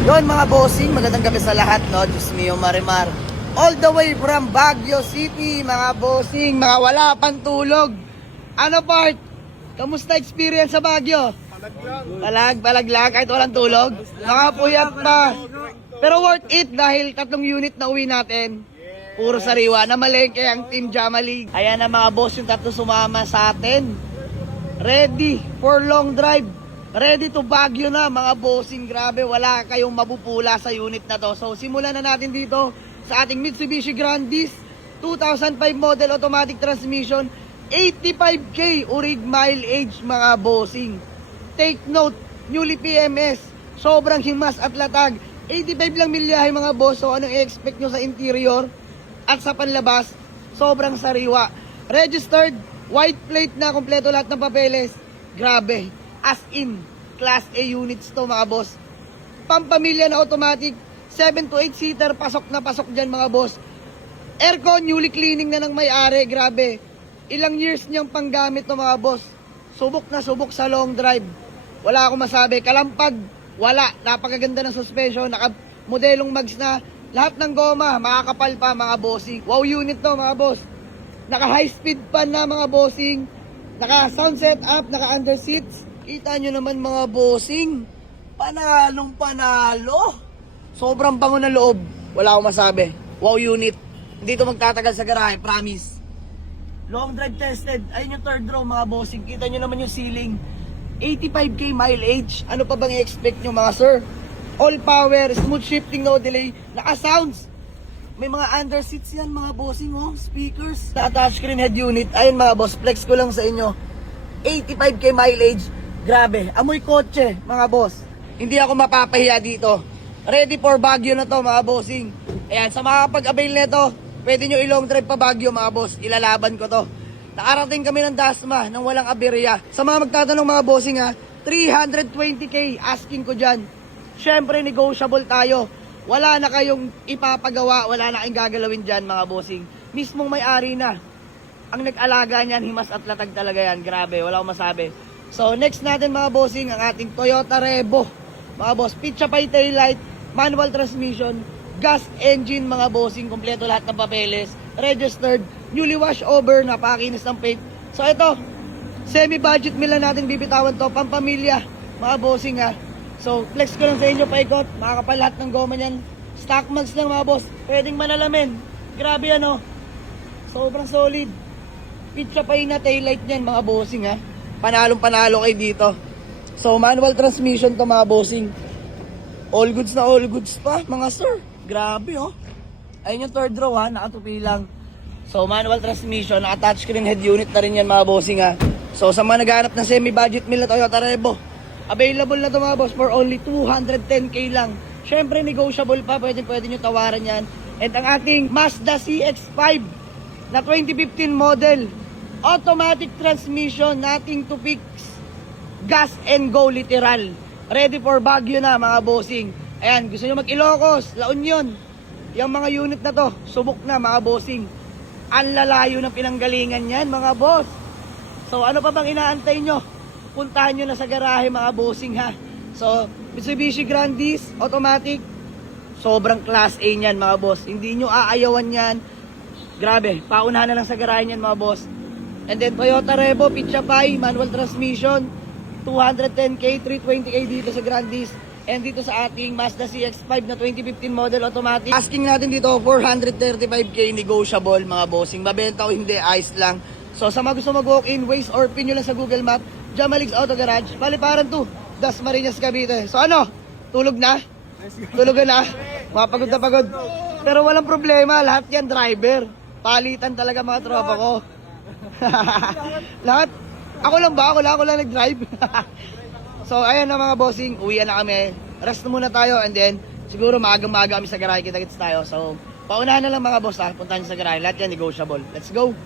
Yon mga bossing, magandang gabi sa lahat, no? Diyos mio, Marimar. All the way from Baguio City, mga bossing, mga wala pang tulog. Ano part? Kamusta experience sa Baguio? Balaglag, kahit walang tulog. Nakapuyat pa. Pero worth it dahil 3 unit na uwi natin. Puro sariwa. Namalengke ang Team Jamalig. Ayan na mga boss, yung 3 sumama sa atin. Ready for long drive. Ready to Baguio na mga bossing. Grabe, wala kayong mapupula sa unit na to. So simulan na natin dito sa ating Mitsubishi Grandis 2005 model automatic transmission, 85K urig mileage mga bossing. Take note, newly PMS, sobrang himas at latag. 85 lang milyahe mga boss. So anong i-expect nyo sa interior at sa panlabas? Sobrang sariwa. Registered, white plate na, kompleto lahat ng papeles. Grabe. As in, Class A units to mga boss. Pampamilya na automatic, 7 to 8 seater, pasok na pasok dyan mga boss. Aircon, newly cleaning na ng may-ari, grabe. Ilang years niyang panggamit to mga boss. Subok na subok sa long drive. Wala akong masabi. Kalampag, wala. Napakaganda ng suspension, naka-modelong mags na. Lahat ng goma, makakapal pa mga bossing. Wow unit to mga boss. Naka-high speed pa na mga bossing. Naka-sound setup, naka-under seats. Kita nyo naman mga bossing, panalong panalo. Sobrang bango na loob. Wala akong masabi. Wow unit. Hindi ito magtatagal sa garahe, promise. Long drive tested. Ayun yung third row mga bossing. Kita nyo naman yung ceiling. 85K mileage. Ano pa bang i-expect nyo mga sir? All power, smooth shifting, no delay. Naka-sounds. May mga under seats yan mga bossing, oh. Speakers. Na touchscreen head unit. Ayun mga boss, flex ko lang sa inyo. 85K mileage. Grabe, amoy kotse, mga boss. Hindi ako mapapahiya dito. Ready for Baguio na to, mga bossing. Ayan, sa mga pag-avail nito, pwede nyo i-long drive pa Baguio, mga boss. Ilalaban ko to. Nakarating kami ng Dasma nang walang aberya. Sa mga magtatanong, mga bossing ha, 320K asking ko dyan. Syempre, negotiable tayo. Wala na kayong ipapagawa, wala na kayong gagalawin dyan, mga bossing. Mismong may-ari na. Ang nag-alaga niyan, himas at latag talaga yan. Grabe, wala akong masabi. So next natin mga bossing, ang ating Toyota Revo. Mga boss, pitcha pay taillight, manual transmission, gas engine mga bossing, kompleto lahat ng papeles, registered, newly wash over, napakinis ng paint. So ito, semi-budget meal lang natin bibitawan to, pampamilya mga bossing ha. So flex ko lang sa inyo paikot, makakapal lahat ng goma niyan. Stock mags lang mga boss, pwedeng manalamin. Grabe ano, sobrang solid. Pitcha pay na taillight niyan mga bossing ha. Panalong panalo kayo dito. So manual transmission to mga bossing. All goods na all goods pa mga sir. Grabe oh. Ayun yung third row ha, nakatupi lang. So manual transmission, naka touchscreen head unit na rin yan mga bossing ha. So sa mga naghahanap ng semi-budget meal na Toyota Revo, available na to mga boss for only 210K lang. Syempre negotiable pa, pwede nyo tawaran yan. And ang ating Mazda CX-5 na 2015 model, automatic transmission, nothing to fix, gas and go literal. Ready for Baguio na mga bossing. Ayan, gusto nyo mag-Ilocos, La Union, yung mga unit na to, subok na mga bossing. Ang lalayo ng pinanggalingan yan mga boss. So ano pa bang inaantay nyo? Puntahan nyo na sa garahe mga bossing ha. So Mitsubishi Grandis, automatic, sobrang class A nyan mga boss. Hindi nyo aayawan yan. Grabe, paunahan na lang sa garahe nyan mga boss. And then Toyota Revo, pitcha pay, manual transmission, 210K, 320K dito sa Grandis. And dito sa ating Mazda CX-5 na 2015 model automatic. Asking natin dito, 435K negotiable mga bossing. Mabenta o hindi, ayos lang. So sa mga gusto mag-walk-in, Waze or pin nyo lang sa Google Map, Jamalig's Auto Garage, Paliparan 2, Dasmariñas, Cavite. So ano, tulog na? Tulog na? Mapagod na pagod. Pero walang problema, lahat yan driver. Palitan talaga mga tropa ko. Lahat? Ako lang ba? Ako lang nag-drive. So ayan na mga bossing, uwi na kami. Rest muna tayo and then siguro maaga kami sa garahe, kita-kits tayo. So paunahan na lang mga boss ha, puntahan sa garahe. Lahat yan negotiable. Let's go!